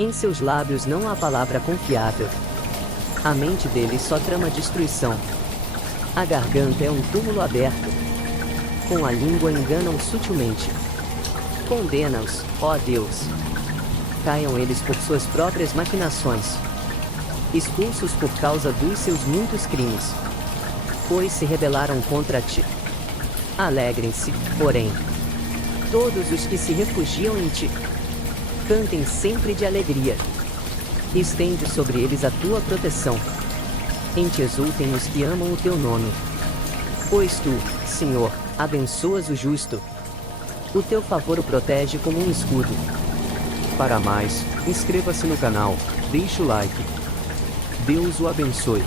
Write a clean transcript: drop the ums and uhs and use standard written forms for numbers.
Em seus lábios não há palavra confiável. A mente deles só trama destruição. A garganta é um túmulo aberto. Com a língua enganam sutilmente. Condena-os, ó Deus. Caiam eles por suas próprias maquinações. Expulsos por causa dos seus muitos crimes. Pois se rebelaram contra ti. Alegrem-se, porém, todos os que se refugiam em ti. Cantem sempre de alegria. Estende sobre eles a tua proteção. Em ti exultem os que amam o teu nome. Pois tu, Senhor, abençoas o justo. O teu favor o protege como um escudo. Para mais, inscreva-se no canal, deixe o like. Deus o abençoe.